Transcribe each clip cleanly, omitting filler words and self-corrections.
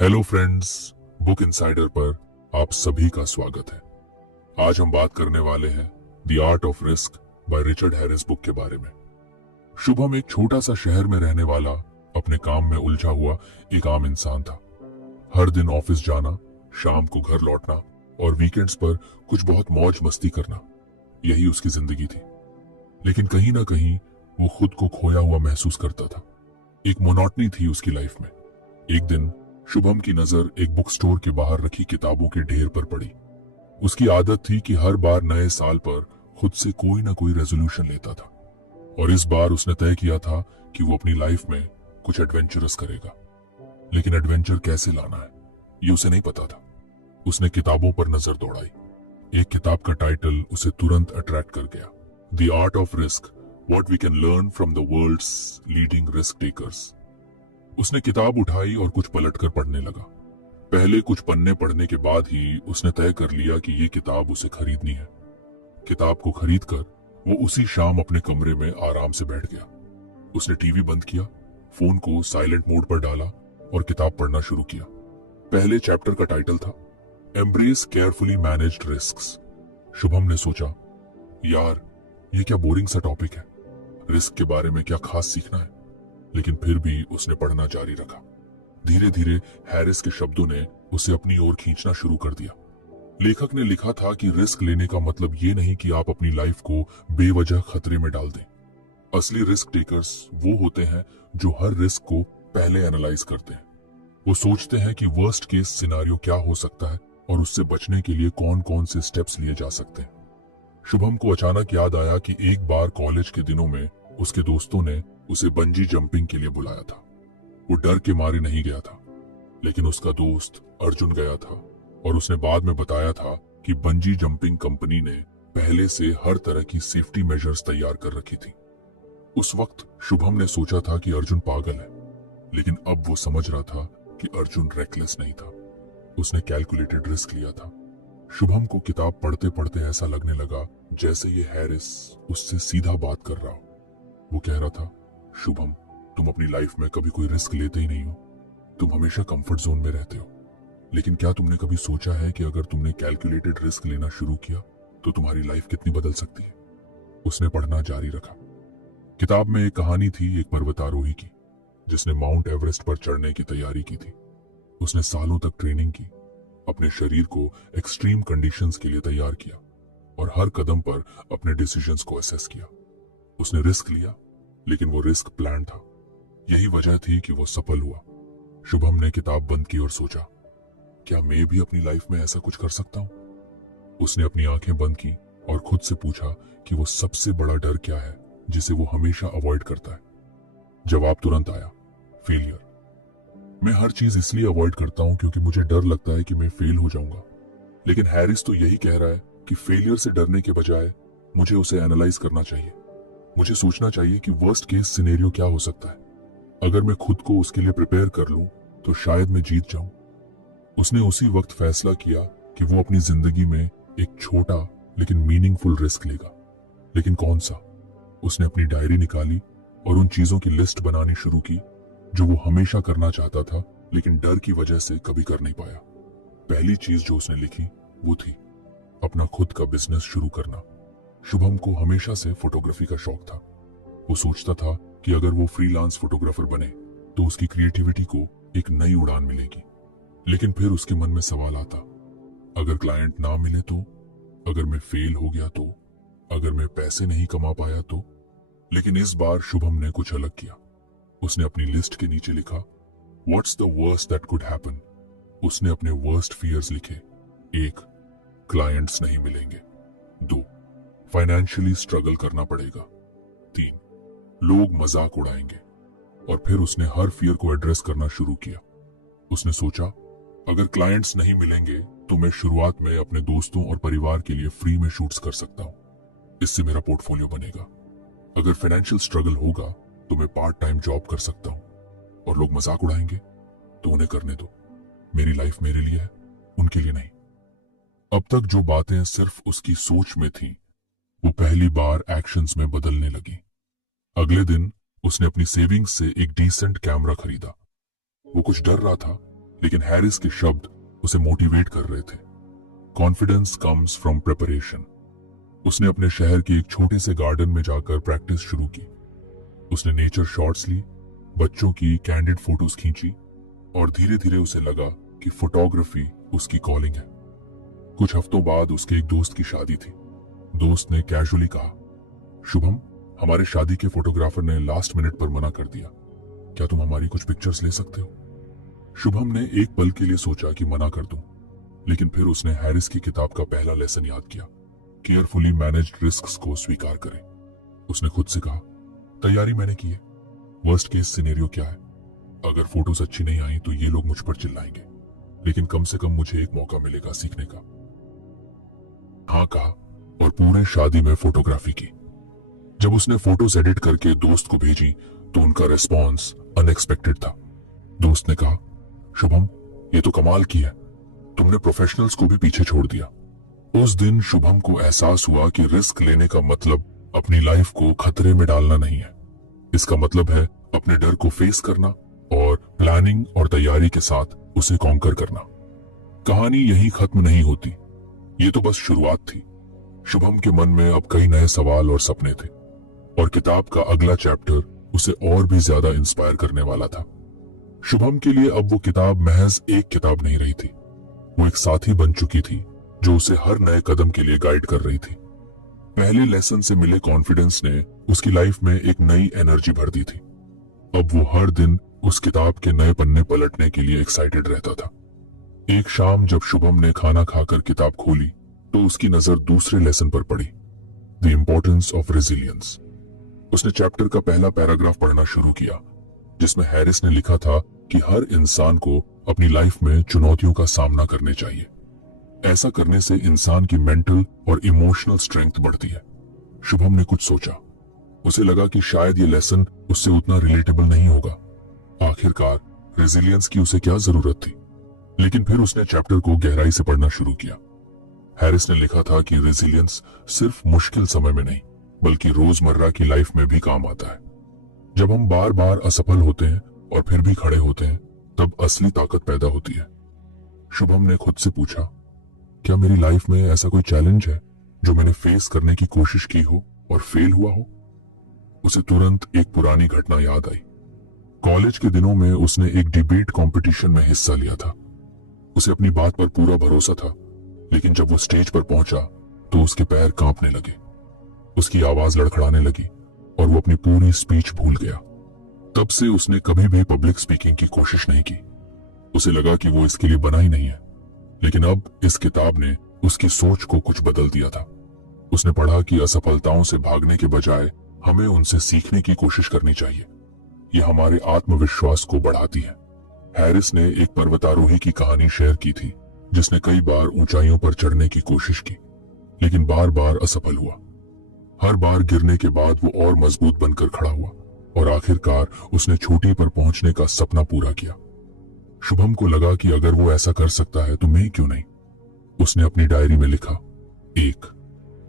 Hello friends, book insider पर आप सभी का स्वागत है। आज हम बात करने वाले हैं the art of risk by Richard Harris book के बारे में। शुभम एक छोटा सा शहर में रहने वाला, अपने काम में उलझा हुआ एक आम इंसान था। हर दिन ऑफिस जाना, शाम को घर लौटना और वीकेंड्स पर कुछ बहुत मौज मस्ती करना, यही उसकी जिंदगी थी। लेकिन कहीं ना कहीं वो खुद को खोया हुआ महसूस करता था। एक मोनोटनी थी उसकी लाइफ में। एक दिन शुभम की नजर एक बुक स्टोर के बाहर रखी किताबों के ढेर पर पड़ी। उसकी आदत थी कि हर बार नए साल पर खुद से कोई ना कोई रेजोल्यूशन लेता था, और इस बार उसने तय किया था कि वो अपनी लाइफ में कुछ एडवेंचरस करेगा। लेकिन एडवेंचर कैसे लाना है, ये उसे नहीं पता था। उसने किताबों पर नजर दौड़ाई। एक किताब का टाइटल उसे तुरंत अट्रैक्ट कर गया, the art of risk, what we can learn from the world's leading risk takers. उसने किताब उठाई और कुछ पलटकर पढ़ने लगा। पहले कुछ पन्ने पढ़ने के बाद ही उसने तय कर लिया कि ये किताब उसे खरीदनी है। किताब को खरीदकर वो उसी शाम अपने कमरे में आराम से बैठ गया। उसने टीवी बंद किया, फोन को साइलेंट मोड पर डाला और किताब पढ़ना शुरू किया। पहले चैप्टर का टाइटल था embrace carefully managed risks. Shubham ने सोचा, यार ये क्या बोरिंग सा टॉपिक है, रिस्क के बारे में क्या खास सीखना है। लेकिन फिर भी उसने पढ़ना जारी रखा। धीरे धीरे हैरिस के शब्दों ने उसे अपनी ओर खींचना शुरू कर दिया। लेखक ने लिखा था कि रिस्क लेने का मतलब ये नहीं कि आप अपनी लाइफ को बेवजह खतरे में डाल दें। असली रिस्क टेकर्स वो होते हैं जो हर रिस्क को पहले एनालाइज करते हैं। वो सोचते हैं कि वर्स्ट केस सिनारियो क्या हो सकता है और उससे बचने के लिए कौन कौन से स्टेप्स लिए जा सकते हैं। शुभम को अचानक याद आया कि एक बार कॉलेज के दिनों में उसके दोस्तों ने उसे बंजी जंपिंग के लिए बुलाया था। वो डर के मारे नहीं गया था, लेकिन उसका दोस्त अर्जुन गया था और उसने बाद में बताया था कि बंजी जंपिंग कंपनी ने पहले से हर तरह की सेफ्टी मेजर्स तैयार कर रखी थी। उस वक्त शुभम ने सोचा था कि अर्जुन पागल है, लेकिन अब वो समझ रहा था कि अर्जुन रेकलेस नहीं था, उसने कैलकुलेटेड रिस्क लिया था। शुभम को किताब पढ़ते पढ़ते ऐसा लगने लगा जैसे ये हैरिस उससे सीधा बात कर रहा हो। वो कह रहा था, शुभम, तुम अपनी लाइफ में कभी कोई रिस्क लेते ही नहीं हो। तुम हमेशा कंफर्ट जोन में रहते हो। लेकिन क्या तुमने कभी सोचा है कि अगर तुमने कैलकुलेटेड रिस्क लेना शुरू किया तो तुम्हारी लाइफ कितनी बदल सकती है। उसने पढ़ना जारी रखा। किताब में एक कहानी थी एक पर्वतारोही की, जिसने माउंट एवरेस्ट पर चढ़ने की तैयारी की थी। उसने सालों तक ट्रेनिंग की, अपने शरीर को एक्सट्रीम कंडीशंस के लिए तैयार किया और हर कदम पर अपने डिसीजंस को असेस किया। उसने रिस्क लिया, लेकिन वो रिस्क प्लान था। यही वजह थी कि वो सफल हुआ। शुभम ने किताब बंद की और सोचा, क्या मैं भी अपनी लाइफ में ऐसा कुछ कर सकता हूं। उसने अपनी आंखें बंद की और खुद से पूछा कि वो सबसे बड़ा डर क्या है जिसे वो हमेशा अवॉइड करता है। जवाब तुरंत आया, फेलियर। मैं हर चीज इसलिए अवॉइड करता हूं क्योंकि मुझे डर लगता है कि मैं फेल हो जाऊंगा। लेकिन हैरिस तो यही कह रहा है कि फेलियर से डरने के बजाय मुझे उसे एनालाइज करना चाहिए। मुझे सोचना चाहिए कि वर्स्ट केस सिनेरियो क्या हो सकता है। अगर मैं खुद को उसके लिए प्रिपेयर कर लूं तो शायद मैं जीत जाऊं। उसने उसी वक्त फैसला किया कि वो अपनी जिंदगी में एक छोटा लेकिन मीनिंगफुल रिस्क लेगा। लेकिन कौन सा? उसने अपनी डायरी निकाली और उन चीजों की लिस्ट बनानी शुरू की जो वो हमेशा करना चाहता था, लेकिन डर की वजह से कभी कर नहीं पाया। पहली चीज जो उसने लिखी वो थी अपना खुद का बिजनेस शुरू करना। शुभम को हमेशा से फोटोग्राफी का शौक था। वो सोचता था कि अगर वो फ्रीलांस फोटोग्राफर बने तो उसकी क्रिएटिविटी को एक नई उड़ान मिलेगी। लेकिन फिर उसके मन में सवाल आता, अगर क्लाइंट ना मिले तो, अगर मैं फेल हो गया तो, अगर मैं पैसे नहीं कमा पाया तो। लेकिन इस बार शुभम ने कुछ अलग किया। उसने अपनी लिस्ट के नीचे लिखा, what's the worst that could happen. उसने अपने वर्स्ट फियर्स लिखे। 1, क्लाइंट्स नहीं मिलेंगे। 2, फाइनेंशियली स्ट्रगल करना पड़ेगा। 3, लोग मजाक उड़ाएंगे। और फिर उसने हर फियर को एड्रेस करना शुरू किया। उसने सोचा, अगर क्लाइंट्स नहीं मिलेंगे तो मैं शुरुआत में अपने दोस्तों और परिवार के लिए फ्री में शूट्स कर सकता हूं, इससे मेरा पोर्टफोलियो बनेगा। अगर फाइनेंशियल स्ट्रगल होगा तो मैं पार्ट टाइम जॉब कर सकता हूं, और लोग मजाक उड़ाएंगे तो उन्हें करने दो। मेरी लाइफ मेरे लिए है, उनके लिए नहीं। अब तक जो बातें सिर्फ उसकी सोच में थी, वो पहली बार एक्शंस में बदलने लगी। अगले दिन उसने अपनी सेविंग्स से एक डिसेंट कैमरा खरीदा। वो कुछ डर रहा था, लेकिन हैरिस के शब्द उसे मोटिवेट कर रहे थे। Confidence comes from preparation. उसने अपने शहर के एक छोटे से गार्डन में जाकर प्रैक्टिस शुरू की। उसने नेचर शॉट्स ली, बच्चों की कैंडिड फोटोज खींची और धीरे धीरे उसे लगा कि फोटोग्राफी उसकी कॉलिंग है। कुछ हफ्तों बाद उसके एक दोस्त की शादी थी। दोस्त ने कैजुअली कहा, शुभम, हमारे शादी के फोटोग्राफर ने लास्ट मिनट पर मना कर दिया, क्या तुम हमारी कुछ पिक्चर्स ले सकते हो? शुभम ने एक पल के लिए सोचा कि मना कर दूं, लेकिन फिर उसने हैरिस की किताब का पहला लेसन याद किया, केयरफुली मैनेज्ड रिस्क्स को स्वीकार करें। उसने खुद से कहा, तैयारी मैंने की है, वर्स्ट केस सिनेरियो क्या है? अगर फोटोज अच्छी नहीं आई तो ये लोग मुझ पर चिल्लाएंगे, लेकिन कम से कम मुझे एक मौका मिलेगा सीखने का। हाँ कहा और पूरे शादी में फोटोग्राफी की। जब उसने फोटोज एडिट करके दोस्त को भेजी तो उनका रिस्पॉन्स अनएक्सपेक्टेड था। दोस्त ने कहा, शुभम, ये तो कमाल की है, तुमने प्रोफेशनल्स को भी पीछे छोड़ दिया। उस दिन शुभम को एहसास हुआ कि रिस्क लेने का मतलब अपनी लाइफ को खतरे में डालना नहीं है। इसका मतलब है अपने डर को फेस करना और प्लानिंग और तैयारी के साथ उसे कॉन्कर करना। कहानी यही खत्म नहीं होती, ये तो बस शुरुआत थी। शुभम के मन में अब कई नए सवाल और सपने थे और किताब का अगला चैप्टर उसे और भी ज्यादा इंस्पायर करने वाला था। शुभम के लिए अब वो किताब महज एक किताब नहीं रही थी, वो एक साथी बन चुकी थी जो उसे हर नए कदम के लिए गाइड कर रही थी। पहले लेसन से मिले कॉन्फिडेंस ने उसकी लाइफ में एक नई एनर्जी भर दी थी। अब वो हर दिन उस किताब के नए पन्ने पलटने के लिए एक्साइटेड रहता था। एक शाम जब शुभम ने खाना खाकर किताब खोली तो उसकी नजर दूसरे लेसन पर पड़ी, द इम्पोर्टेंस ऑफ रेजिलियंस। उसने चैप्टर का पहला पैराग्राफ पढ़ना शुरू किया, जिसमें हैरिस ने लिखा था कि हर इंसान को अपनी लाइफ में चुनौतियों का सामना करने चाहिए। ऐसा करने से इंसान की मेंटल और इमोशनल स्ट्रेंथ बढ़ती है। शुभम ने कुछ सोचा, उसे लगा कि शायद ये लेसन उससे उतना रिलेटेबल नहीं होगा। आखिरकार रेजिलियंस की उसे क्या जरूरत थी? लेकिन फिर उसने चैप्टर को गहराई से पढ़ना शुरू किया। हैरिस ने लिखा था कि रेजिलियंस सिर्फ मुश्किल समय में नहीं बल्कि रोजमर्रा की लाइफ में भी काम आता है। जब हम बार बार असफल होते हैं और फिर भी खड़े होते हैं तब असली ताकत पैदा होती है। शुभम ने खुद से पूछा, क्या मेरी लाइफ में ऐसा कोई चैलेंज है जो मैंने फेस करने की कोशिश की हो और फेल हुआ हो? उसे तुरंत एक पुरानी घटना याद आई। कॉलेज के दिनों में उसने एक डिबेट कंपटीशन में हिस्सा लिया था। उसे अपनी बात पर पूरा भरोसा था, लेकिन जब वो स्टेज पर पहुंचा तो उसके पैर कांपने लगे, उसकी आवाज लड़खड़ाने लगी और वो अपनी पूरी स्पीच भूल गया। तब से उसने कभी भी पब्लिक स्पीकिंग की कोशिश नहीं की। उसे लगा कि वो इसके लिए बना ही नहीं है। लेकिन अब इस किताब ने उसकी सोच को कुछ बदल दिया था। उसने पढ़ा कि असफलताओं से भागने के बजाय हमें उनसे सीखने की कोशिश करनी चाहिए। यह हमारे आत्मविश्वास को बढ़ाती है। हैरिस ने एक पर्वतारोही की कहानी शेयर की थी जिसने कई बार ऊंचाइयों पर चढ़ने की कोशिश की, लेकिन बार बार असफल हुआ। हर बार गिरने के बाद वो और मजबूत बनकर खड़ा हुआ और आखिरकार उसने चोटी पर पहुंचने का सपना पूरा किया। शुभम को लगा कि अगर वो ऐसा कर सकता है तो मैं क्यों नहीं। उसने अपनी डायरी में लिखा, 1.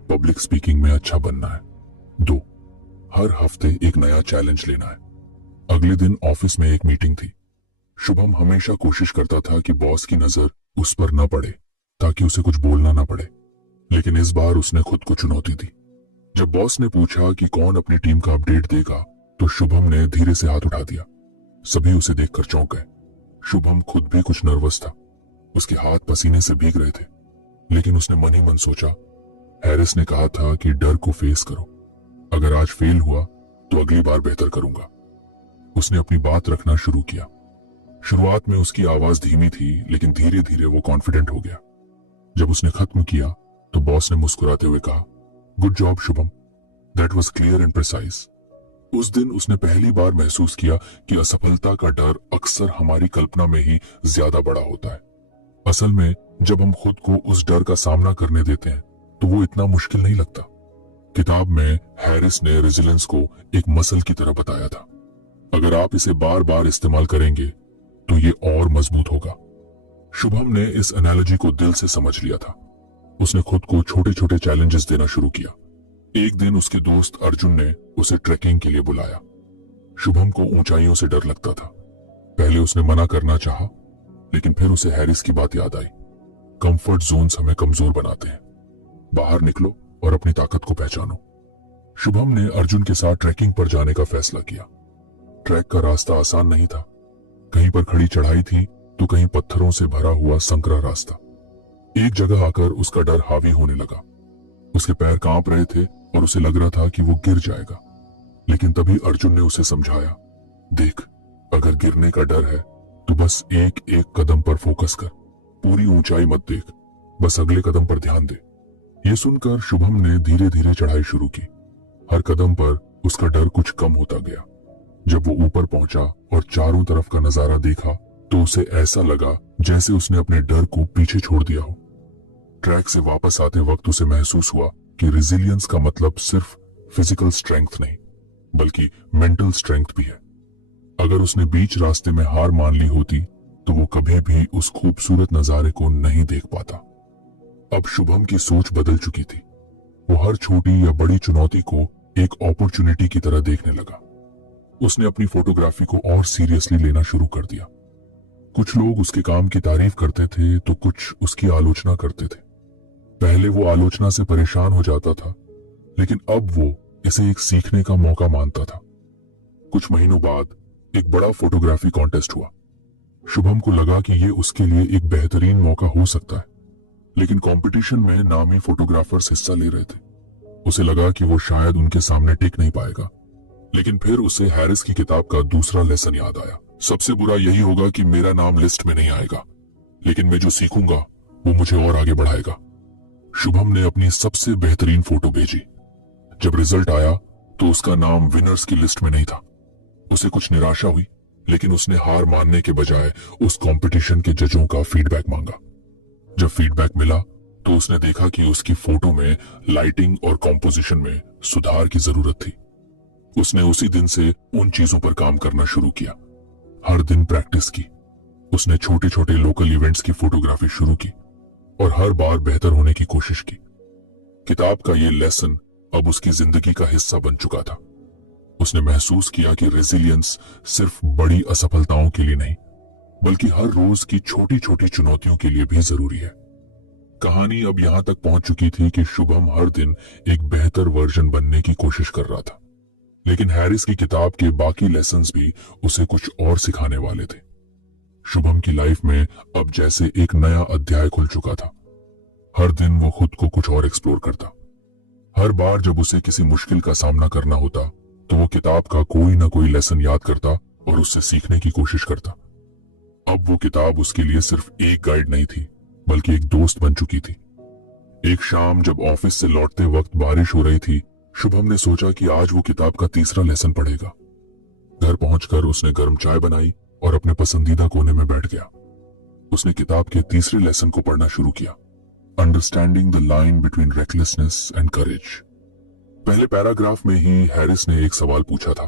पब्लिक स्पीकिंग में अच्छा बनना है। 2. हर हफ्ते एक नया चैलेंज लेना है। अगले दिन ऑफिस में एक मीटिंग थी। शुभम हमेशा कोशिश करता था कि बॉस की नजर उस पर न पड़े ताकि उसे कुछ बोलना न पड़े, लेकिन इस बार उसने खुद को चुनौती दी। जब बॉस ने पूछा कि कौन अपनी टीम का अपडेट देगा तो शुभम ने धीरे से हाथ उठा दिया। सभी उसे देखकर चौंक गए। शुभम खुद भी कुछ नर्वस था, उसके हाथ पसीने से भीग रहे थे, लेकिन उसने मन ही मन सोचा, हैरिस ने कहा था कि डर को फेस करो, अगर आज फेल हुआ तो अगली बार बेहतर करूंगा। उसने अपनी बात रखना शुरू किया। शुरुआत में उसकी आवाज धीमी थी, लेकिन धीरे धीरे वो कॉन्फिडेंट हो गया। जब उसने खत्म किया तो बॉस ने मुस्कुराते हुए कहा, good job Shubham, that was clear and precise. उस दिन उसने पहली बार महसूस किया कि असफलता का डर अक्सर हमारी कल्पना में ही ज्यादा बड़ा होता है। असल में जब हम खुद को उस डर का सामना करने देते हैं तो वो इतना मुश्किल नहीं लगता। किताब में हैरिस ने रेजिलियंस को एक मसल की तरह बताया था। अगर आप इसे बार बार इस्तेमाल करेंगे तो ये और मजबूत होगा। शुभम ने इस एनालॉजी को दिल से समझ लिया था। उसने खुद को छोटे छोटे चैलेंजेस देना शुरू किया। एक दिन उसके दोस्त अर्जुन ने उसे ट्रैकिंग के लिए बुलाया। शुभम को ऊंचाइयों से डर लगता था। पहले उसने मना करना चाहा, लेकिन फिर उसे हैरिस की बात याद आई। कंफर्ट जोन्स हमें कमजोर बनाते हैं। बाहर निकलो और अपनी ताकत को पहचानो। शुभम ने अर्जुन के साथ ट्रैकिंग पर जाने का फैसला किया। ट्रैक का रास्ता आसान नहीं था। कहीं पर खड़ी चढ़ाई थी तो कहीं पत्थरों से भरा हुआ संकरा रास्ता। एक जगह आकर उसका डर हावी होने लगा। उसके पैर कांप रहे थे और उसे लग रहा था कि वो गिर जाएगा। लेकिन तभी अर्जुन ने उसे समझाया, देख, अगर गिरने का डर है तो बस एक एक कदम पर फोकस कर। पूरी ऊंचाई मत देख, बस अगले कदम पर ध्यान दे। ये सुनकर शुभम ने धीरे धीरे चढ़ाई शुरू की। हर कदम पर उसका डर कुछ कम होता गया। जब वो ऊपर पहुंचा और चारों तरफ का नजारा देखा तो उसे ऐसा लगा जैसे उसने अपने डर को पीछे छोड़ दिया हो। ट्रैक से वापस आते वक्त उसे महसूस हुआ कि रेजिलियंस का मतलब सिर्फ फिजिकल स्ट्रेंथ नहीं, बल्कि मेंटल स्ट्रेंथ भी है। अगर उसने बीच रास्ते में हार मान ली होती तो वो कभी भी उस खूबसूरत नजारे को नहीं देख पाता। अब शुभम की सोच बदल चुकी थी। वो हर छोटी या बड़ी चुनौती को एक अपॉर्चुनिटी की तरह देखने लगा। उसने अपनी फोटोग्राफी को और सीरियसली लेना शुरू कर दिया। कुछ लोग उसके काम की तारीफ करते थे तो कुछ उसकी आलोचना करते थे। पहले वो आलोचना से परेशान हो जाता था, लेकिन अब वो इसे एक सीखने का मौका मानता था। कुछ महीनों बाद एक बड़ा फोटोग्राफी कॉन्टेस्ट हुआ। शुभम को लगा कि ये उसके लिए एक बेहतरीन मौका हो सकता है, लेकिन कंपटीशन में नामी फोटोग्राफर्स हिस्सा ले रहे थे। उसे लगा कि वो शायद उनके सामने टिक नहीं पाएगा। लेकिन फिर उसे हैरिस की किताब का दूसरा लेसन याद आया। सबसे बुरा यही होगा कि मेरा नाम लिस्ट में नहीं आएगा, लेकिन मैं जो सीखूंगा वो मुझे और आगे बढ़ाएगा। शुभम ने अपनी सबसे बेहतरीन फोटो भेजी। जब रिजल्ट आया तो उसका नाम विनर्स की लिस्ट में नहीं था। उसे कुछ निराशा हुई, लेकिन उसने हार मानने के बजाय उस कंपटीशन के जजों का फीडबैक मांगा। जब फीडबैक मिला तो उसने देखा कि उसकी फोटो में लाइटिंग और कॉम्पोजिशन में सुधार की जरूरत थी। उसने उसी दिन से उन चीजों पर काम करना शुरू किया। हर दिन प्रैक्टिस की। उसने छोटे छोटे लोकल इवेंट्स की फोटोग्राफी शुरू की और हर बार बेहतर होने की कोशिश की। किताब का ये लेसन अब उसकी जिंदगी का हिस्सा बन चुका था। उसने महसूस किया कि रेजिलियंस सिर्फ बड़ी असफलताओं के लिए नहीं, बल्कि हर रोज की छोटी छोटी चुनौतियों के लिए भी जरूरी है। कहानी अब यहां तक पहुंच चुकी थी कि शुभम हर दिन एक बेहतर वर्जन बनने की कोशिश कर रहा था। लेकिन हैरिस की किताब के बाकी लेसन्स भी उसे कुछ और सिखाने वाले थे। शुभम की लाइफ में अब जैसे एक नया अध्याय खुल चुका था। हर दिन वो खुद को कुछ और एक्सप्लोर करता। हर बार जब उसे किसी मुश्किल का सामना करना होता तो वो किताब का कोई ना कोई लेसन याद करता और उससे सीखने की कोशिश करता। अब वो किताब उसके लिए सिर्फ एक गाइड नहीं थी, बल्कि एक दोस्त बन चुकी थी। एक शाम जब ऑफिस से लौटते वक्त बारिश हो रही थी, शुभम ने सोचा कि आज वो किताब का तीसरा लेसन पढ़ेगा। घर पहुंचकर उसने गर्म चाय बनाई और अपने पसंदीदा कोने में बैठ गया। उसने किताब के तीसरे लेसन को पढ़ना शुरू किया, understanding the line between recklessness and courage. पहले पैराग्राफ में ही हैरिस ने एक सवाल पूछा था,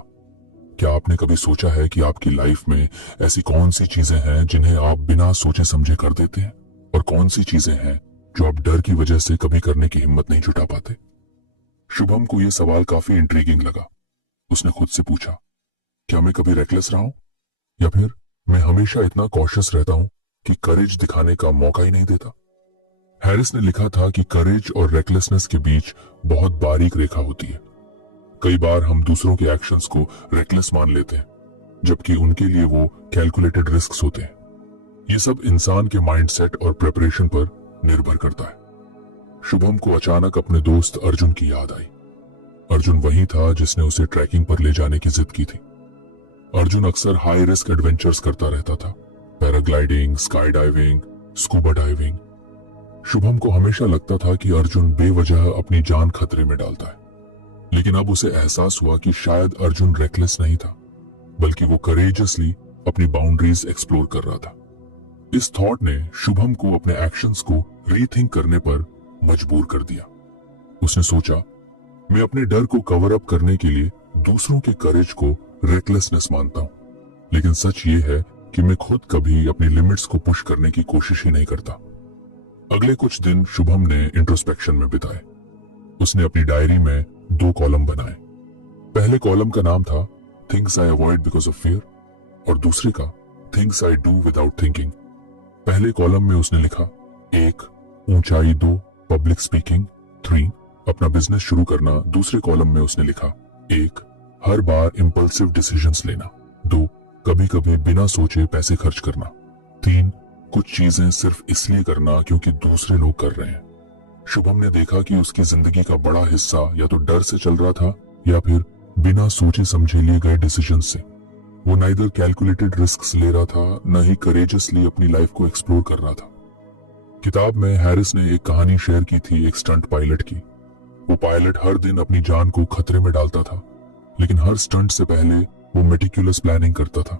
क्या आपने कभी सोचा है कि आपकी लाइफ में ऐसी कौन सी चीजें हैं जिन्हें आप बिना सोचे समझे कर देते हैं, और कौन सी चीजें हैं जो आप डर की वजह से कभी करने की हिम्मत नहीं जुटा पाते। शुभम को यह सवाल काफी इंट्रीगिंग लगा। उसने खुद से पूछा, क्या मैं कभी रेकलेस रहा हूं, या फिर मैं हमेशा इतना कॉशियस रहता हूं कि करेज दिखाने का मौका ही नहीं देता। हैरिस ने लिखा था कि करेज और रेकलेसनेस के बीच बहुत बारीक रेखा होती है। कई बार हम दूसरों के एक्शंस को रेकलेस मान लेते हैं, जबकि उनके लिए वो कैलकुलेटेड रिस्क्स होते हैं। ये सब इंसान के माइंडसेट और प्रिपरेशन पर निर्भर करता है। शुभम को अचानक अपने दोस्त अर्जुन की याद आई। अर्जुन वही था जिसने उसे ट्रैकिंग पर ले जाने की जिद की थी। अर्जुन अक्सर हाई रिस्क एडवेंचर्स करता रहता था, paragliding, sky diving, scuba diving. Shubham को हमेशा लगता था कि अर्जुन बेवजह अपनी जान खतरे में डालता है, लेकिन अब उसे एहसास हुआ कि शायद अर्जुन रेकलेस नहीं था, बल्कि वो करेजसली अपनी बाउंड्रीज एक्सप्लोर कर रहा था। इस थॉट ने शुभम को अपने एक्शंस को रीथिंक करने पर मजबूर कर दिया। उसने सोचा, मैं अपने डर को कवर अप करने के लिए दूसरों के करेज को रेकलेसनेस मानता हूं, लेकिन सच ये है कि मैं खुद कभी अपनी लिमिट्स को पुश करने की कोशिश ही नहीं करता। अगले कुछ दिन शुभम ने इंट्रोस्पेक्शन में बिताए। उसने अपनी डायरी में 2 कॉलम बनाए। पहले कॉलम का नाम था things I avoid because of fear, और दूसरे का things I do without thinking. पहले कॉलम में उसने लिखा 1 ऊंचाई, 2 पब्लिक स्पीकिंग, 3 अपना बिजनेस शुरू करना। दूसरे कॉलम में उसने लिखा 1 हर बार इंपल्सिव डिसीजंस लेना, 2 कभी कभी बिना सोचे पैसे खर्च करना, 3 कुछ चीजें सिर्फ इसलिए करना क्योंकि दूसरे लोग कर रहे हैं। शुभम ने देखा कि उसकी जिंदगी का बड़ा हिस्सा या तो डर से चल रहा था या फिर बिना सोचे समझे लिए गए डिसीजन से। वो नाइदर कैलकुलेटेड रिस्क्स ले रहा था, न ही करेजसली अपनी लाइफ को एक्सप्लोर कर रहा था। किताब में हैरिस ने एक कहानी शेयर की थी एक स्टंट पायलट की। वो पायलट हर दिन अपनी जान को खतरे में डालता था, लेकिन हर स्टंट से पहले वो मेटिकुलस प्लानिंग करता था।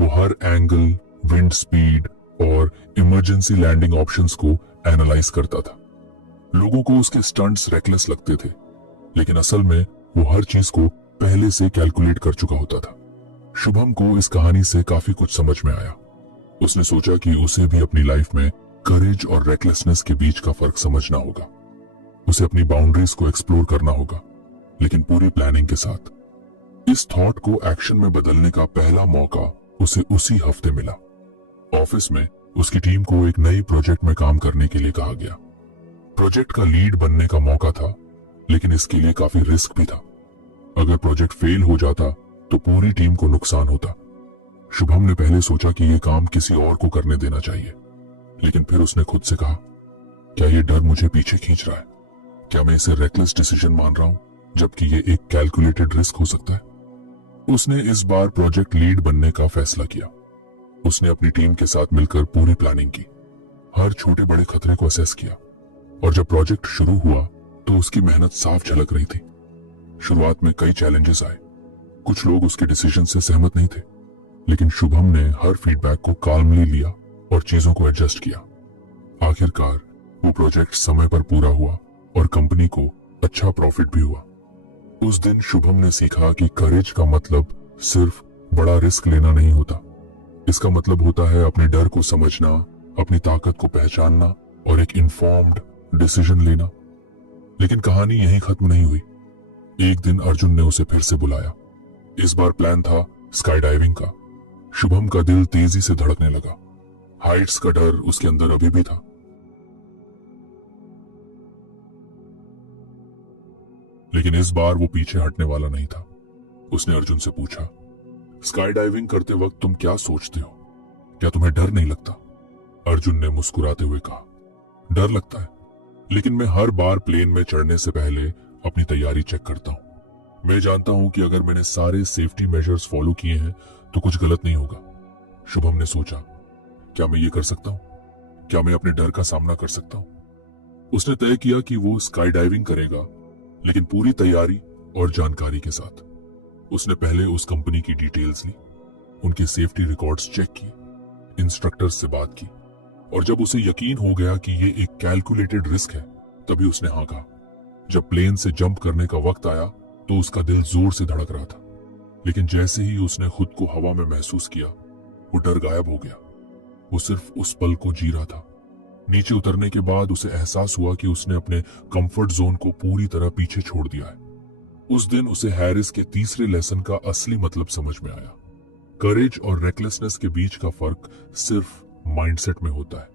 वो हर एंगल, विंड स्पीड और इमरजेंसी लैंडिंग ऑप्शंस को एनालाइज करता था। लोगों को उसके स्टंट्स रेकलेस लगते थे, लेकिन असल में वो हर चीज को पहले से कैलकुलेट कर चुका होता था। शुभम को इस कहानी से काफी कुछ समझ में आया। उसने सोचा कि उसे भी अपनी लाइफ में करेज और रेकलेसनेस के बीच का फर्क समझना होगा। उसे अपनी बाउंड्रीज को एक्सप्लोर करना होगा, लेकिन पूरी प्लानिंग के साथ। इस थॉट को एक्शन में बदलने का पहला मौका उसे उसी हफ्ते मिला। ऑफिस में उसकी टीम को एक नई प्रोजेक्ट में काम करने के लिए कहा गया। प्रोजेक्ट का लीड बनने का मौका था, लेकिन इसके लिए काफी रिस्क भी था। अगर प्रोजेक्ट फेल हो जाता तो पूरी टीम को नुकसान होता। शुभम ने पहले सोचा कि यह काम किसी और को करने देना चाहिए, लेकिन फिर उसने खुद से कहा, क्या यह डर मुझे पीछे खींच रहा है? क्या मैं इसे रेकलेस डिसीजन मान रहा हूं, जबकि यह एक कैलकुलेटेड रिस्क हो सकता है? उसने इस बार प्रोजेक्ट लीड बनने का फैसला किया। उसने अपनी टीम के साथ मिलकर पूरी प्लानिंग की, हर छोटे बड़े खतरे को असेस किया, और जब प्रोजेक्ट शुरू हुआ तो उसकी मेहनत साफ झलक रही थी। शुरुआत में कई चैलेंजेस आए, कुछ लोग उसके डिसीजन से सहमत नहीं थे, लेकिन शुभम ने हर फीडबैक को काल्मली लिया और चीजों को एडजस्ट किया। आखिरकार वो प्रोजेक्ट समय पर पूरा हुआ और कंपनी को अच्छा प्रॉफिट भी हुआ। उस दिन शुभम ने सीखा कि करेज का मतलब सिर्फ बड़ा रिस्क लेना नहीं होता। इसका मतलब होता है अपने डर को समझना, अपनी ताकत को पहचानना और एक इन्फॉर्म्ड डिसीजन लेना। लेकिन कहानी यहीं खत्म नहीं हुई। एक दिन अर्जुन ने उसे फिर से बुलाया। इस बार प्लान था स्काई डाइविंग का। शुभम का दिल तेजी से धड़कने लगा। हाइट्स का डर उसके अंदर अभी भी था, लेकिन इस बार वो पीछे हटने वाला नहीं था। उसने अर्जुन से पूछा, स्काई डाइविंग करते वक्त तुम क्या सोचते हो? क्या तुम्हें डर नहीं लगता? अर्जुन ने मुस्कुराते हुए कहा, डर लगता है, लेकिन मैं हर बार प्लेन में चढ़ने से पहले अपनी तैयारी चेक करता हूं। मैं जानता हूं कि अगर मैंने सारे सेफ्टी मेजर्स फॉलो किए हैं तो कुछ गलत नहीं होगा। शुभम ने सोचा, क्या मैं ये कर सकता हूं? क्या मैं अपने डर का सामना कर सकता हूं? उसने तय किया कि वो स्काई डाइविंग करेगा, लेकिन पूरी तैयारी और जानकारी के साथ। उसने पहले उस कंपनी की डिटेल्स ली, उनके सेफ्टी रिकॉर्ड्स चेक किए, इंस्ट्रक्टर्स से बात की, और जब उसे यकीन हो गया कि ये एक कैलकुलेटेड रिस्क है, तभी उसने हाँ कहा। जब प्लेन से जंप करने का वक्त आया तो उसका दिल जोर से धड़क रहा था, लेकिन जैसे ही उसने खुद को हवा में महसूस किया, वो डर गायब हो गया। वो सिर्फ उस पल को जी रहा था। नीचे उतरने के बाद उसे एहसास हुआ कि उसने अपने कंफर्ट जोन को पूरी तरह पीछे छोड़ दिया है। उस दिन उसे हैरिस के तीसरे लेसन का असली मतलब समझ में आया। करेज और रेकलेसनेस के बीच का फर्क सिर्फ माइंडसेट में होता है।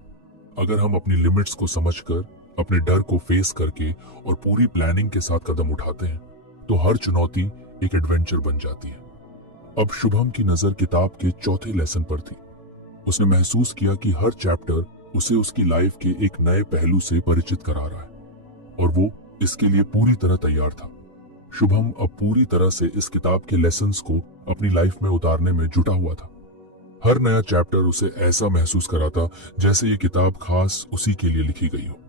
अगर हम अपनी लिमिट्स को समझकर, अपने डर को फेस करके और पूरी प्लानिंग के साथ कदम उठाते हैं, तो हर चुनौती एक एडवेंचर बन जाती है। अब शुभम की नजर किताब के चौथे लेसन पर थी। उसने महसूस किया कि हर चैप्टर उसे उसकी लाइफ के एक नए पहलू से परिचित करा रहा है, और वो इसके लिए पूरी तरह तैयार था। शुभम अब पूरी तरह से इस किताब के लेसन्स को अपनी लाइफ में उतारने में जुटा हुआ था। हर नया चैप्टर उसे ऐसा महसूस कराता जैसे ये किताब खास उसी के लिए लिखी गई हो।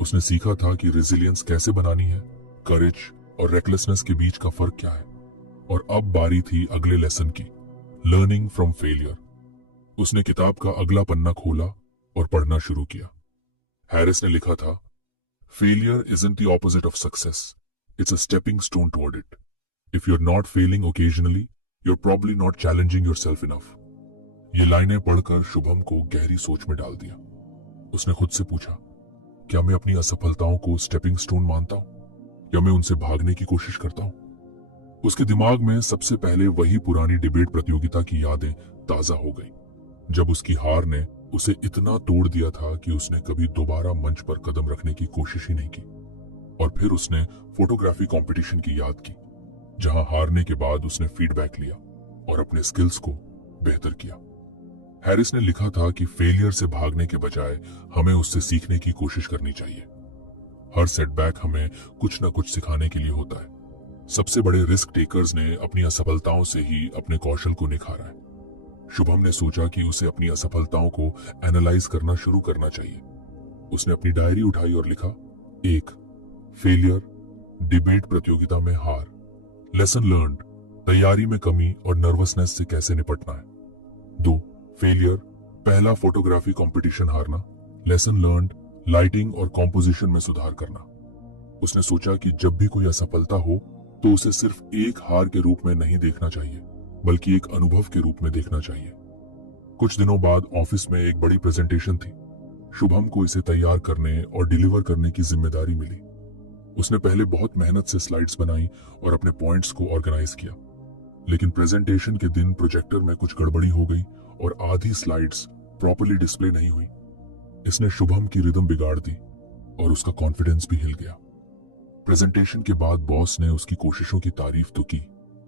उसने सीखा था कि रेजिलियंस कैसे बनानी है, करेज और रेकलेसनेस के बीच का फर्क क्या है, और अब बारी थी अगले लेसन की, लर्निंग फ्रॉम फेलियर। उसने किताब का अगला पन्ना खोला और पढ़ना शुरू किया। हैरिस ने लिखा था, failure isn't the opposite of success, it's a stepping stone toward it. If you are not failing occasionally, you are probably not challenging yourself enough. ये लाइनें पढ़कर शुभम को गहरी सोच में डाल दिया। उसने खुद से पूछा, क्या मैं अपनी असफलताओं को स्टेपिंग स्टोन मानता हूं, या मैं उनसे भागने की कोशिश करता हूं? उसके दिमाग में सबसे पहले वही पुरानी डिबेट प्रतियोगिता की यादें ताजा हो गई। जब उसकी हार ने उसे इतना तोड़ दिया था कि उसने कभी दोबारा मंच पर कदम रखने की कोशिश ही नहीं की। और फिर उसने फोटोग्राफी कंपटीशन की याद की, जहां हारने के बाद उसने फीडबैक लिया और अपने स्किल्स को बेहतर किया। हैरिस ने लिखा था कि फेलियर से भागने के बजाय हमें उससे सीखने की कोशिश करनी चाहिए। हर सेटबैक हमें कुछ न कुछ सिखाने के लिए होता है। सबसे बड़े रिस्क टेकर्स ने अपनी असफलताओं से ही अपने कौशल को निखारा है। शुभम ने सोचा कि उसे अपनी असफलताओं को एनालाइज करना शुरू करना चाहिए। उसने अपनी डायरी उठाई और लिखा, 1. फेलियर, डिबेट प्रतियोगिता में हार। लेसन लर्न्ड, तैयारी में कमी और नर्वसनेस से कैसे निपटना है। 2. फेलियर, पहला फोटोग्राफी कंपटीशन हारना। लेसन लर्न्ड, लाइटिंग और कॉम्पोजिशन में सुधार करना। उसने सोचा कि जब भी कोई असफलता हो तो उसे सिर्फ एक हार के रूप में नहीं देखना चाहिए, बल्कि एक अनुभव के रूप में देखना चाहिए। कुछ दिनों बाद ऑफिस में एक बड़ी प्रेजेंटेशन थी। शुभम को इसे तैयार करने और डिलीवर करने की जिम्मेदारी मिली। उसने पहले बहुत मेहनत से स्लाइड्स बनाई और अपने पॉइंट्स को ऑर्गेनाइज किया, लेकिन प्रेजेंटेशन के दिन प्रोजेक्टर में कुछ गड़बड़ी हो गई और आधी स्लाइड्स प्रॉपर्ली डिस्प्ले नहीं हुई। इसने शुभम की रिदम बिगाड़ दी और उसका कॉन्फिडेंस भी हिल गया। प्रेजेंटेशन के बाद बॉस ने उसकी कोशिशों की तारीफ तो की,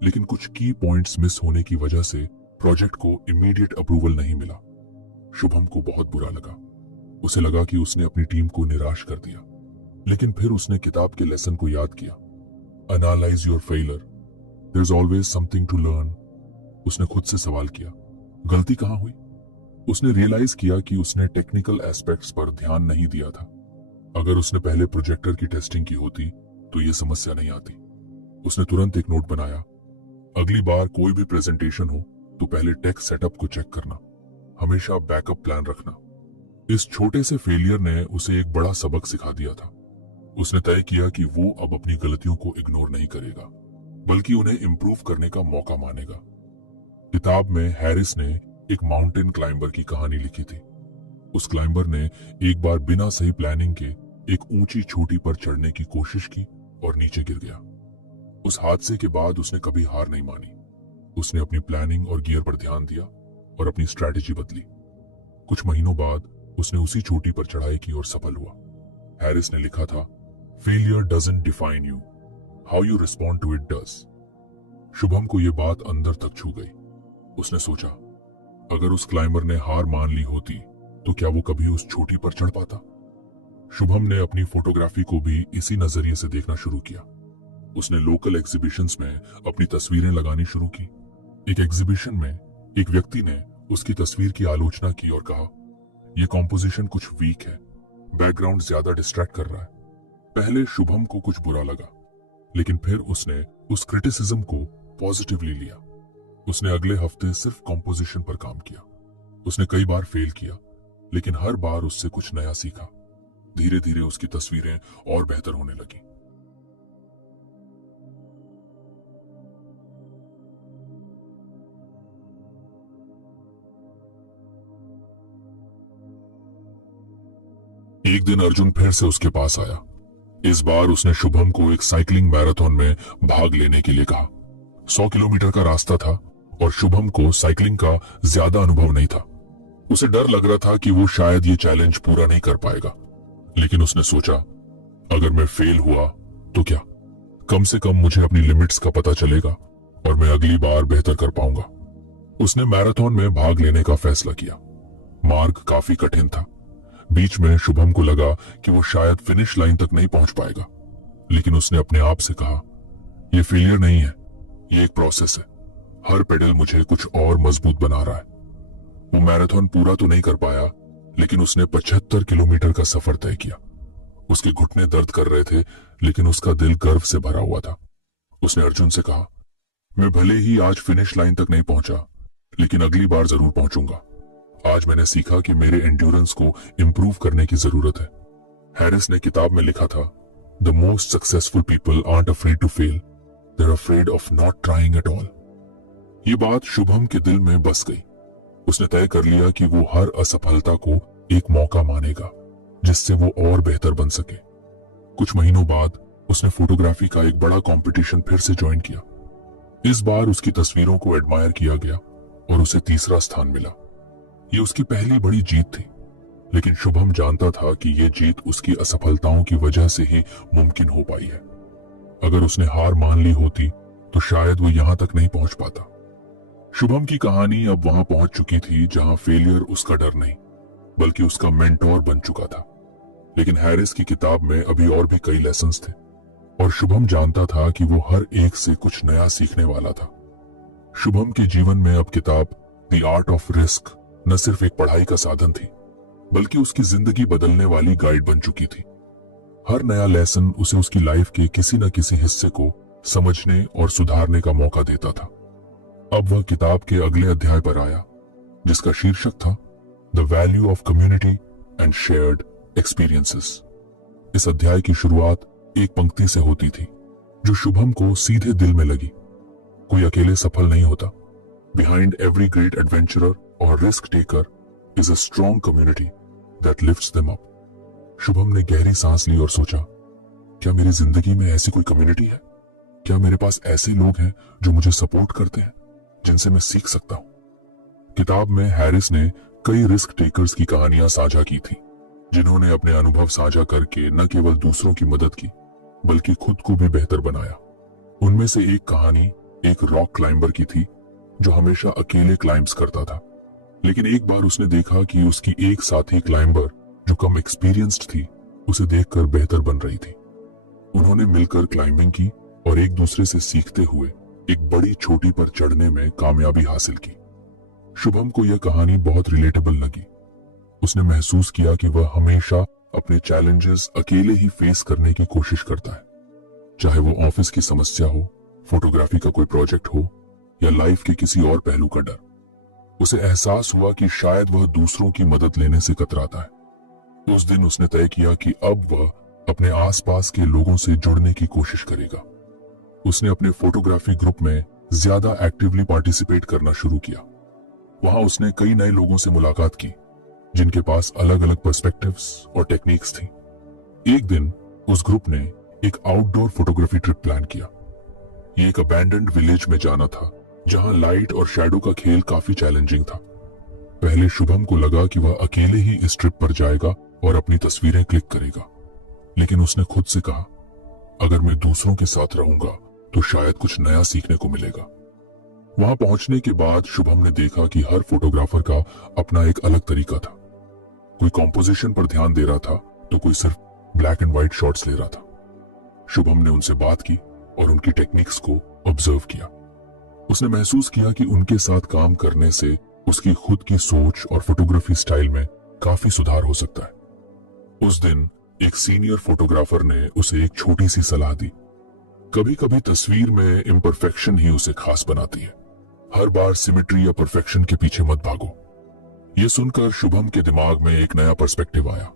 लेकिन कुछ की पॉइंट्स मिस होने की वजह से प्रोजेक्ट को इमीडिएट अप्रूवल नहीं मिला। शुभम को बहुत बुरा लगा। उसे लगा कि उसने अपनी टीम को निराश कर दिया, लेकिन फिर उसने किताब के लेसन को याद किया। Analyse your failure, there is always something to learn. उसने खुद से सवाल किया, गलती कहां हुई? उसने रियलाइज किया कि उसने टेक्निकल एस्पेक्ट्स पर ध्यान नहीं दिया था। अगर उसने पहले प्रोजेक्टर की टेस्टिंग की होती तो यह समस्या नहीं आती। उसने तुरंत एक नोट बनाया, अगली बार कोई भी प्रेजेंटेशन हो तो पहले टेक सेटअप को चेक करना, हमेशा बैकअप प्लान रखना। इस छोटे से फेलियर ने उसे एक बड़ा सबक सिखा दिया था। उसने तय किया कि वो अब अपनी गलतियों को इग्नोर नहीं करेगा, बल्कि उन्हें इंप्रूव करने का मौका मानेगा। किताब में हैरिस ने एक माउंटेन क्लाइंबर की कहानी लिखी थी। उस क्लाइंबर ने एक बार बिना सही प्लानिंग के एक ऊंची चोटी पर चढ़ने की कोशिश की और नीचे गिर गया। उस हादसे के बाद उसने कभी हार नहीं मानी। उसने अपनी प्लानिंग और गियर पर ध्यान दिया और अपनी स्ट्रैटेजी बदली। कुछ महीनों बाद उसने उसी चोटी पर चढ़ाई की और सफल हुआ। हैरिस ने लिखा था, failure doesn't define you, how you respond to it does. Shubham को यह बात अंदर तक छू गई। उसने सोचा, अगर उस क्लाइंबर ने हार मान ली होती तो क्या वो कभी उस चोटी पर चढ़ पाता? शुभम ने अपनी फोटोग्राफी को भी इसी नजरिए से देखना शुरू किया। उसने लोकल एग्जीबिशंस में अपनी तस्वीरें लगानी शुरू की। एक एग्जीबिशन में एक व्यक्ति ने उसकी तस्वीर की आलोचना की और कहा, यह कॉम्पोजिशन कुछ वीक है, बैकग्राउंड ज्यादा डिस्ट्रैक्ट कर रहा है। पहले शुभम को कुछ बुरा लगा, लेकिन फिर उसने उस क्रिटिसिज्म को पॉजिटिवली लिया। उसने अगले हफ्ते सिर्फ कॉम्पोजिशन पर काम किया। उसने कई बार फेल किया, लेकिन हर बार उससे कुछ नया सीखा। धीरे धीरे उसकी तस्वीरें और बेहतर होने लगी। एक दिन अर्जुन फिर से उसके पास आया। इस बार उसने शुभम को एक साइकिलिंग मैराथन में भाग लेने के लिए कहा। 100 किलोमीटर का रास्ता था और शुभम को साइकिलिंग का ज्यादा अनुभव नहीं था। उसे डर लग रहा था कि वो शायद ये चैलेंज पूरा नहीं कर पाएगा, लेकिन उसने सोचा, अगर मैं फेल हुआ तो क्या, कम से कम मुझे अपनी लिमिट्स का पता चलेगा और मैं अगली बार बेहतर कर पाऊंगा। उसने मैराथन में भाग लेने का फैसला किया। मार्ग काफी कठिन था। बीच में शुभम को लगा कि वो शायद फिनिश लाइन तक नहीं पहुंच पाएगा, लेकिन उसने अपने आप से कहा, यह फेलियर नहीं है, ये एक प्रोसेस है। हर पेडल मुझे कुछ और मजबूत बना रहा है। वो मैराथन पूरा तो नहीं कर पाया, लेकिन उसने 75 किलोमीटर का सफर तय किया। उसके घुटने दर्द कर रहे थे, लेकिन उसका दिल गर्व से भरा हुआ था। उसने अर्जुन से कहा, मैं भले ही आज फिनिश लाइन तक नहीं पहुंचा, लेकिन अगली बार जरूर पहुंचूंगा। आज मैंने सीखा कि मेरे एंड्योरेंस को इंप्रूव करने की जरूरत है। हैरिस ने किताब में लिखा था, the most successful people aren't afraid to fail, they are afraid of not trying at all. ये बात शुभम के दिल में बस गई। उसने तय कर लिया कि वो हर असफलता को एक मौका मानेगा, जिससे वो और बेहतर बन सके। कुछ महीनों बाद उसने फोटोग्राफी का एक बड़ा कंपटीशन फिर से ज्वाइन किया। इस बार उसकी तस्वीरों को एडमायर किया गया और उसे तीसरा स्थान मिला। ये उसकी पहली बड़ी जीत थी, लेकिन शुभम जानता था कि ये जीत उसकी असफलताओं की वजह से ही मुमकिन हो पाई है। अगर उसने हार मान ली होती तो शायद वो यहां तक नहीं पहुंच पाता। शुभम की कहानी अब वहां पहुंच चुकी थी जहां फेलियर उसका डर नहीं बल्कि उसका मेंटोर बन चुका था। लेकिन हैरिस की किताब में अभी और भी कई लेसन्स थे और शुभम जानता था कि वो हर एक से कुछ नया सीखने वाला था। शुभम के जीवन में अब किताब द आर्ट ऑफ रिस्क न सिर्फ एक पढ़ाई का साधन थी बल्कि उसकी जिंदगी बदलने वाली गाइड बन चुकी थी। हर नया लेसन उसे उसकी लाइफ के किसी न किसी हिस्से को समझने और सुधारने का मौका देता था। अब वह किताब के अगले अध्याय पर आया जिसका शीर्षक था the value of community and shared experiences. इस अध्याय की शुरुआत एक पंक्ति से होती थी जो शुभम को सीधे दिल में लगी। कोई अकेले सफल नहीं होता। बिहाइंड एवरी ग्रेट एडवेंचरर और risk taker is a strong community that lifts them up. Shubham ने गहरी सांस ली और सोचा, क्या मेरी जिंदगी में ऐसी कोई कम्युनिटी है? क्या मेरे पास ऐसे लोग हैं जो मुझे सपोर्ट करते हैं, जिनसे मैं सीख सकता हूं? किताब में हैरिस ने कई रिस्क टेकर्स की कहानियां साझा की थी जिन्होंने अपने अनुभव साझा करके न केवल दूसरों की मदद की बल्कि खुद को भी बेहतर बनाया। उनमें से एक कहानी एक रॉक क्लाइंबर की थी जो हमेशा अकेले क्लाइंब्स करता था, लेकिन एक बार उसने देखा कि उसकी एक साथी क्लाइंबर जो कम एक्सपीरियंस्ड थी उसे देखकर बेहतर बन रही थी। उन्होंने मिलकर क्लाइंबिंग की और एक दूसरे से सीखते हुए एक बड़ी चोटी पर चढ़ने में कामयाबी हासिल की। शुभम को यह कहानी बहुत रिलेटेबल लगी। उसने महसूस किया कि वह हमेशा अपने चैलेंजेस अकेले ही फेस करने की कोशिश करता है, चाहे वो ऑफिस की समस्या हो, फोटोग्राफी का कोई प्रोजेक्ट हो या लाइफ के किसी और पहलू का डर। उसे एहसास हुआ कि शायद वह दूसरों की मदद लेने से कतराता है। उस दिन उसने तय किया कि अब वह अपने आसपास के लोगों से जुड़ने की कोशिश करेगा। उसने अपने फोटोग्राफी ग्रुप में ज्यादा एक्टिवली पार्टिसिपेट करना शुरू किया। वहां उसने कई नए लोगों से मुलाकात की जिनके पास अलग अलग पर्सपेक्टिव्स और टेक्निक्स थी। एक दिन उस ग्रुप ने एक आउटडोर फोटोग्राफी ट्रिप प्लान किया। ये एक अबैंडन्ड विलेज में जाना था जहां लाइट और शैडो का खेल काफी चैलेंजिंग था। पहले शुभम को लगा कि वह अकेले ही इस ट्रिप पर जाएगा और अपनी तस्वीरें क्लिक करेगा, लेकिन उसने खुद से कहा, अगर मैं दूसरों के साथ रहूंगा तो शायद कुछ नया सीखने को मिलेगा। वहां पहुंचने के बाद शुभम ने देखा कि हर फोटोग्राफर का अपना एक अलग तरीका था। कोई कॉम्पोजिशन पर ध्यान दे रहा था तो कोई सिर्फ ब्लैक एंड व्हाइट शॉट्स ले रहा था। शुभम ने उनसे बात की और उनकी टेक्निक्स को ऑब्जर्व किया। उसने महसूस किया कि उनके साथ काम करने से उसकी खुद की सोच और फोटोग्राफी स्टाइल में काफी सुधार हो सकता है। उस दिन एक सीनियर फोटोग्राफर ने उसे एक छोटी सी सलाह दी। कभी कभी तस्वीर में इम्परफेक्शन ही उसे खास बनाती है। हर बार सिमेट्री या परफेक्शन के पीछे मत भागो। यह सुनकर शुभम के दिमाग में एक नया पर्सपेक्टिव आया।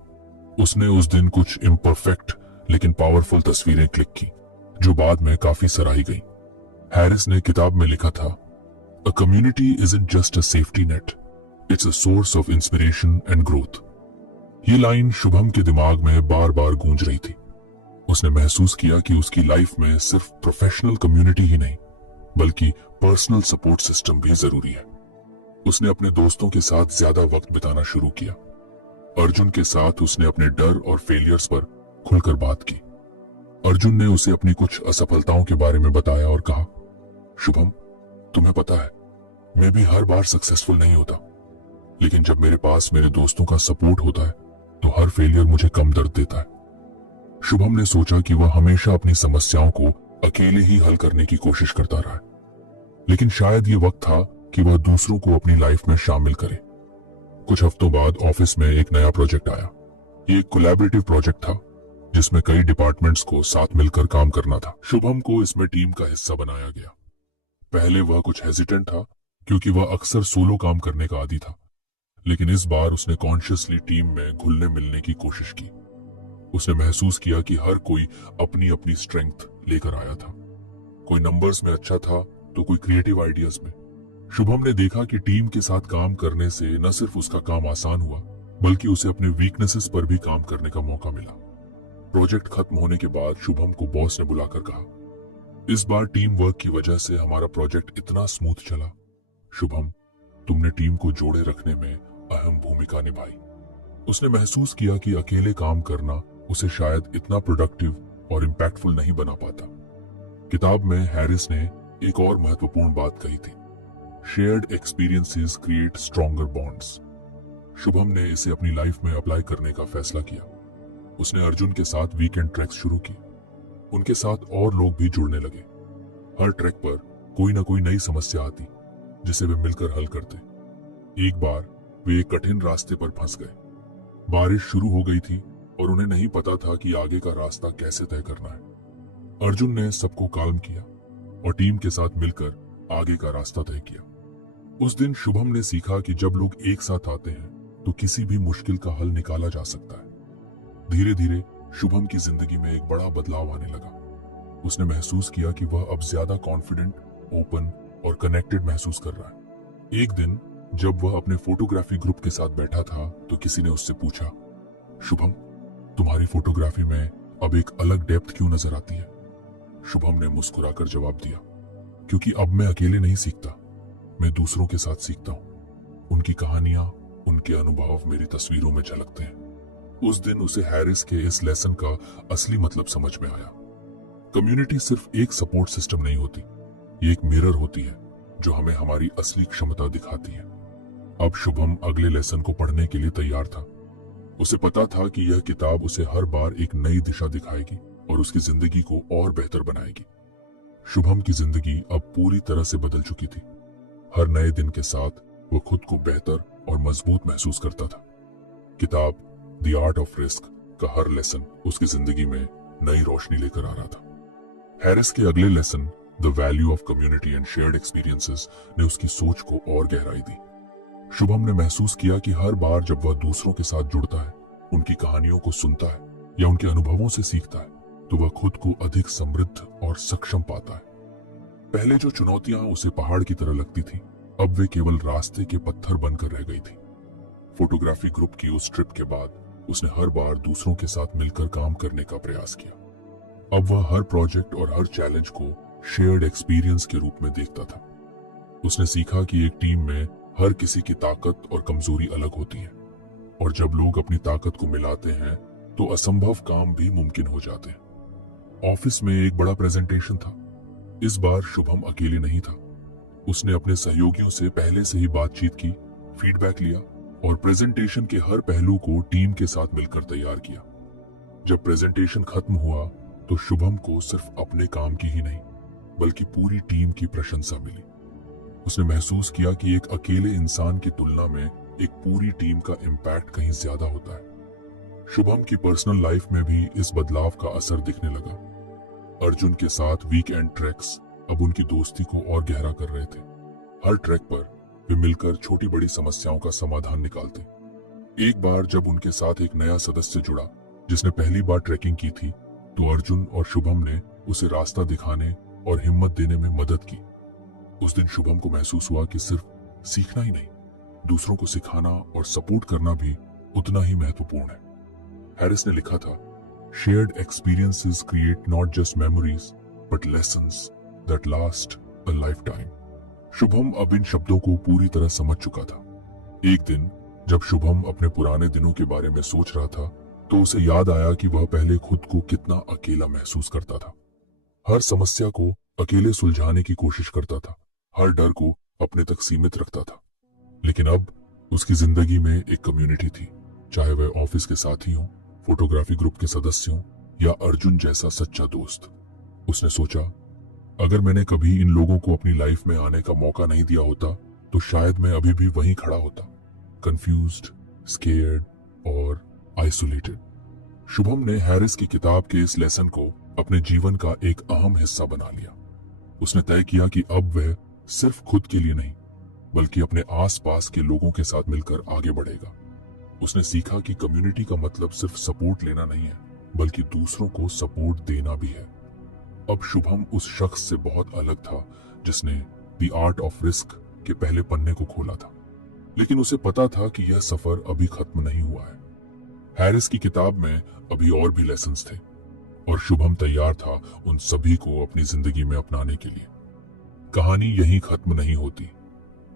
उसने उस दिन कुछ इम्परफेक्ट लेकिन पावरफुल तस्वीरें क्लिक की जो बाद में काफी सराही गई। हैरिस ने किताब में लिखा था, a community isn't just a safety net, it's a source of inspiration and growth. ये लाइन शुभम के दिमाग में बार बार गूंज रही थी। उसने महसूस किया कि उसकी लाइफ में सिर्फ प्रोफेशनल कम्युनिटी ही नहीं बल्कि पर्सनल सपोर्ट सिस्टम भी जरूरी है। उसने अपने दोस्तों के साथ ज्यादा वक्त बिताना शुरू किया। अर्जुन के साथ उसने अपने डर और फेलियर्स पर खुलकर बात की। अर्जुन ने उसे अपनी कुछ असफलताओं के बारे में बताया और कहा, शुभम, तुम्हें पता है मैं भी हर बार सक्सेसफुल नहीं होता, लेकिन जब मेरे पास मेरे दोस्तों का सपोर्ट होता है तो हर फेलियर मुझे कम दर्द देता है। शुभम ने सोचा कि वह हमेशा अपनी समस्याओं को अकेले ही हल करने की कोशिश करता रहा, लेकिन शायद ये वक्त था कि वह दूसरों को अपनी लाइफ में शामिल करे। कुछ हफ्तों बाद ऑफिस में एक नया प्रोजेक्ट आया। ये एक कोलैबोरेटिव प्रोजेक्ट था जिसमें कई डिपार्टमेंट्स को साथ मिलकर काम करना था। शुभम को इसमें टीम का हिस्सा बनाया गया। पहले वह कुछ हेजिटेंट था क्योंकि वह अक्सर सोलो काम करने का आदी था, लेकिन इस बार उसने कॉन्शियसली टीम में घुलने मिलने की कोशिश की। उसने महसूस किया कि हर कोई अपनी अपनी स्ट्रेंथ लेकर आया था। कोई नंबर्स में अच्छा था तो कोई क्रिएटिव आइडियाज में। शुभम ने देखा कि टीम के साथ काम करने से न सिर्फ उसका काम आसान हुआ बल्कि उसे अपने वीकनेसेस पर भी काम करने का मौका मिला। प्रोजेक्ट खत्म होने के बाद शुभम को बॉस ने बुलाकर कहा, इस बार टीम वर्क की वजह से हमारा प्रोजेक्ट इतना स्मूथ चला। शुभम, तुमने टीम को जोड़े रखने में अहम भूमिका निभाई। उसने महसूस किया कि अकेले काम करना उसे शायद इतना प्रोडक्टिव और इम्पैक्टफुल नहीं बना पाता। किताब में हैरिस ने एक और महत्वपूर्ण बात कही थी, shared experiences create stronger bonds. Shubham ने इसे अपनी लाइफ में अप्लाई करने का फैसला किया। उसने अर्जुन के साथ वीकेंड ट्रैक्स शुरू किए। उनके साथ और लोग भी जुड़ने लगे। हर ट्रैक पर कोई ना कोई नई समस्या आती जिसे वे मिलकर हल करते। एक बार वे एक कठिन रास्ते पर फंस गए। बारिश शुरू हो गई थी और उन्हें नहीं पता था कि आगे का रास्ता कैसे तय करना है। अर्जुन ने सबको काल्म किया और टीम के साथ मिलकर आगे का रास्ता तय किया। उस दिन शुभम ने सीखा कि जब लोग एक साथ आते हैं तो किसी भी मुश्किल का हल निकाला जा सकता है। धीरे धीरे शुभम की जिंदगी में एक बड़ा बदलाव आने लगा। उसने महसूस किया कि वह अब ज्यादा कॉन्फिडेंट, ओपन और कनेक्टेड महसूस कर रहा है। एक दिन जब वह अपने फोटोग्राफी ग्रुप के साथ बैठा था तो किसी ने उससे पूछा, शुभम, तुम्हारी फोटोग्राफी में अब एक अलग डेप्थ क्यों नजर आती है? शुभम ने मुस्कुराकर जवाब दिया, क्योंकि अब मैं अकेले नहीं सीखता, मैं दूसरों के साथ सीखता हूं। उनकी कहानियां, उनके अनुभव मेरी तस्वीरों में झलकते हैं। उस दिन उसे हैरिस के इस लेसन का असली मतलब समझ में आया। कम्युनिटी सिर्फ एक सपोर्ट सिस्टम नहीं होती, ये एक मिरर होती है जो हमें हमारी असली क्षमता दिखाती है। अब शुभम अगले लेसन को पढ़ने के लिए तैयार था। उसे पता था कि यह किताब उसे हर बार एक नई दिशा दिखाएगी और उसकी जिंदगी को और बेहतर बनाएगी। शुभम की जिंदगी अब पूरी तरह से बदल चुकी थी। हर नए दिन के साथ वो खुद को बेहतर और मजबूत महसूस करता था। किताब द आर्ट ऑफ रिस्क का हर लेसन उसकी जिंदगी में नई रोशनी लेकर आ रहा था। हैरिस के अगले lesson the value of community and shared experiences ने उसकी सोच को और गहराई दी। शुभम ने महसूस किया कि हर बार जब वह दूसरों के साथ जुड़ता है, उनकी कहानियों को सुनता है या उनके अनुभवों से सीखता है, तो वह खुद को अधिक समृद्ध और सक्षम पाता है। पहले जो चुनौतियां उसे पहाड़ की तरह लगती थी, अब वे केवल रास्ते के पत्थर बनकर रह गई थी। फोटोग्राफी ग्रुप की उस ट्रिप के बाद उसने हर बार दूसरों के साथ मिलकर काम करने का प्रयास किया। अब वह हर प्रोजेक्ट और हर चैलेंज को शेयर्ड एक्सपीरियंस के रूप में देखता था। उसने सीखा कि एक टीम में हर किसी की ताकत और कमजोरी अलग होती है, और जब लोग अपनी ताकत को मिलाते हैं तो असंभव काम भी मुमकिन हो जाते हैं। ऑफिस में एक बड़ा प्रेजेंटेशन था। इस बार शुभम अकेले नहीं था। उसने अपने सहयोगियों से पहले से ही बातचीत की, फीडबैक लिया और प्रेजेंटेशन के हर पहलू को टीम के साथ मिलकर तैयार किया। जब प्रेजेंटेशन खत्म हुआ तो शुभम को सिर्फ अपने काम की ही नहीं बल्कि पूरी टीम की प्रशंसा मिली। उसने महसूस किया कि एक अकेले इंसान की तुलना में एक पूरी टीम का इम्पैक्ट कहीं ज्यादा होता है। शुभम की पर्सनल लाइफ में भी इस बदलाव का असर दिखने लगा। अर्जुन के साथ वीकेंड ट्रैक्स अब उनकी दोस्ती को और गहरा कर रहे थे। हर ट्रैक पर वे मिलकर छोटी बड़ी समस्याओं का समाधान निकालते। एक बार जब उनके साथ एक नया सदस्य जुड़ा जिसने पहली बार ट्रैकिंग की थी, तो अर्जुन और शुभम ने उसे रास्ता दिखाने और हिम्मत देने में मदद की। उस दिन शुभम को महसूस हुआ कि सिर्फ सीखना ही नहीं, दूसरों को सिखाना और सपोर्ट करना भी उतना ही महत्वपूर्ण है। हैरिस ने लिखा था, shared experiences create not just memories but lessons that last a life time. Shubham अब इन शब्दों को पूरी तरह समझ चुका था। एक दिन जब शुभम अपने पुराने दिनों के बारे में सोच रहा था तो उसे याद आया कि वह पहले खुद को कितना अकेला महसूस करता था। हर समस्या को अकेले सुलझाने की कोशिश करता था, हर डर को अपने तक सीमित रखता था। लेकिन अब उसकी जिंदगी में एक कम्युनिटी थी, चाहे वह ऑफिस के साथी हो, फोटोग्राफी ग्रुप के सदस्य हो या अर्जुन जैसा सच्चा दोस्त। उसने सोचा, अगर मैंने कभी इन लोगों को अपनी लाइफ में आने का मौका नहीं दिया होता तो शायद मैं अभी भी वहीं खड़ा होता, कंफ्यूज्ड, स्केयर्ड और आइसोलेटेड। शुभम ने हैरिस की किताब के इस लेसन को अपने जीवन का एक अहम हिस्सा बना लिया। उसने तय किया कि अब वह सिर्फ खुद के लिए नहीं बल्कि अपने आसपास के लोगों के साथ मिलकर आगे बढ़ेगा। उसने सीखा कि कम्युनिटी का मतलब सिर्फ सपोर्ट लेना नहीं है बल्कि दूसरों को सपोर्ट देना भी है। अब शुभम उस शख्स से बहुत अलग था जिसने द आर्ट ऑफ रिस्क के पहले पन्ने को खोला था, लेकिन उसे पता था कि यह सफर अभी खत्म नहीं हुआ है। हैरिस की किताब में अभी और भी लेसन्स थे और शुभम तैयार था उन सभी को अपनी जिंदगी में अपनाने के लिए। कहानी यहीं खत्म नहीं होती,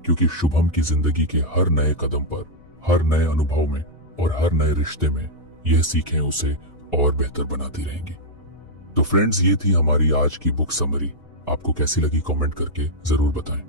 क्योंकि शुभम की जिंदगी के हर नए कदम पर हर नए अनुभव में और हर नए रिश्ते में यह सीखें उसे और बेहतर बनाती रहेंगी। तो फ्रेंड्स, ये थी हमारी आज की बुक समरी। आपको कैसी लगी कमेंट करके जरूर बताएं।